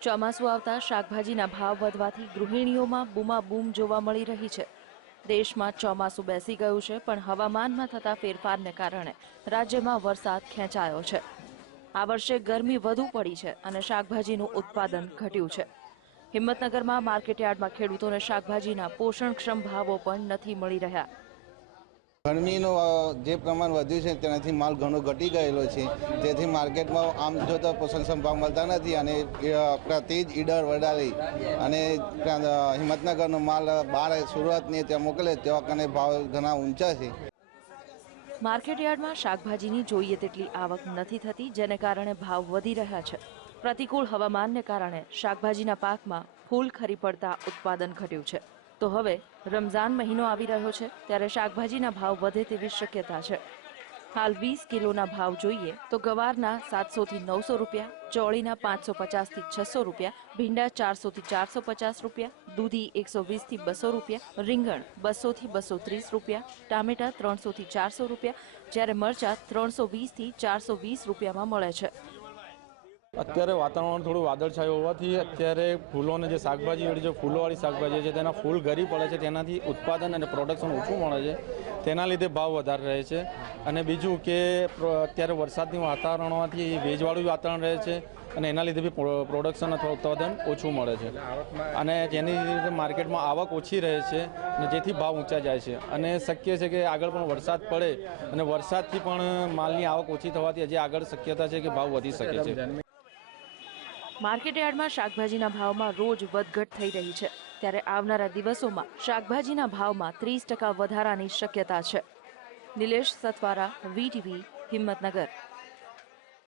ચોમાસું આવતા શાકભાજીના ભાવ વધવાથી ગૃહિણીઓમાં બૂમાબૂમ જોવા મળી રહી છે. દેશમાં ચોમાસું બેસી ગયું છે, પણ હવામાનમાં થતા ફેરફારને કારણે રાજ્યમાં વરસાદ ખેંચાયો છે. આ વર્ષે ગરમી વધુ પડી છે અને શાકભાજીનું ઉત્પાદન ઘટ્યું છે. હિંમતનગરમાં માર્કેટયાર્ડમાં ખેડૂતોને શાકભાજીના પોષણક્ષમ ભાવો પણ નથી મળી રહ્યા. ગરમીનું જે પ્રમાણ વધ્યું છે તેનાથી માલ ઘણો ઘટી ગયેલો છે. જેથી માર્કેટમાં આમ જોતા પોષણ ભાવ મળતા નથી અને પ્રતિજ ઈડર વડાલી અને હિંમતનગરનો માલ બહાર સુરતની ત્યાં મોકલે તેવા કને ભાવ ઘણા ઊંચા છે. માર્કેટયાર્ડમાં શાકભાજીની જોઈએ તેટલી આવક નથી થતી, જેને કારણે ભાવ વધી રહ્યા છે. પ્રતિકૂળ હવામાનને કારણે શાકભાજીના પાકમાં ફૂલ ખરી પડતા ઉત્પાદન ઘટ્યું છે. તો હવે રમઝાન મહિનો આવી રહ્યો છે, ત્યારે શાકભાજીના ભાવ વધે તેવી શક્યતા છે. હાલ વીસ કિલોના ભાવ જોઈએ તો ગવારના સાતસોથી નવસો રૂપિયા, ચોળીના પાંચસો પચાસથી છસો રૂપિયા, ભીંડા ચારસોથી ચારસો પચાસ રૂપિયા, દૂધી એકસો વીસથી બસો રૂપિયા, રીંગણ બસોથી બસો ત્રીસ રૂપિયા, ટામેટા ત્રણસોથી ચારસો રૂપિયા, જ્યારે મરચા ત્રણસો વીસથી ચારસો વીસ રૂપિયામાં મળે છે. અત્યારે વાતાવરણ થોડું વાદળછાયું હોવાથી અત્યારે ફૂલોને જે શાકભાજી વાળી જે ફૂલોવાળી શાકભાજી છે, તેના ફૂલ ગરી પડે છે, તેનાથી ઉત્પાદન અને પ્રોડક્શન ઓછું મળે છે. તેના લીધે ભાવ વધારે રહે છે. અને બીજું કે અત્યારે વરસાદની વાતાવરણમાંથી વેજવાળું વાતાવરણ રહે છે અને એના લીધે બી પ્રોડક્શન અથવા ઉત્પાદન ઓછું મળે છે. અને જેની લીધે માર્કેટમાં આવક ઓછી રહે છે અને જેથી ભાવ ઊંચા જાય છે. અને શક્ય છે કે આગળ પણ વરસાદ પડે અને વરસાદથી પણ માલની આવક ઓછી થવાથી હજી આગળ શક્યતા છે કે ભાવ વધી શકે છે. માર્કેટયાર્ડમાં શાકભાજીના ભાવમાં રોજ વધઘટ થઈ રહી છે. ત્યારે આવનારા દિવસોમાં શાકભાજીના ભાવમાં ત્રીસ ટકા વધારાની શક્યતા છે. નિલેશ સથવારા, વીટીવી, હિંમતનગર.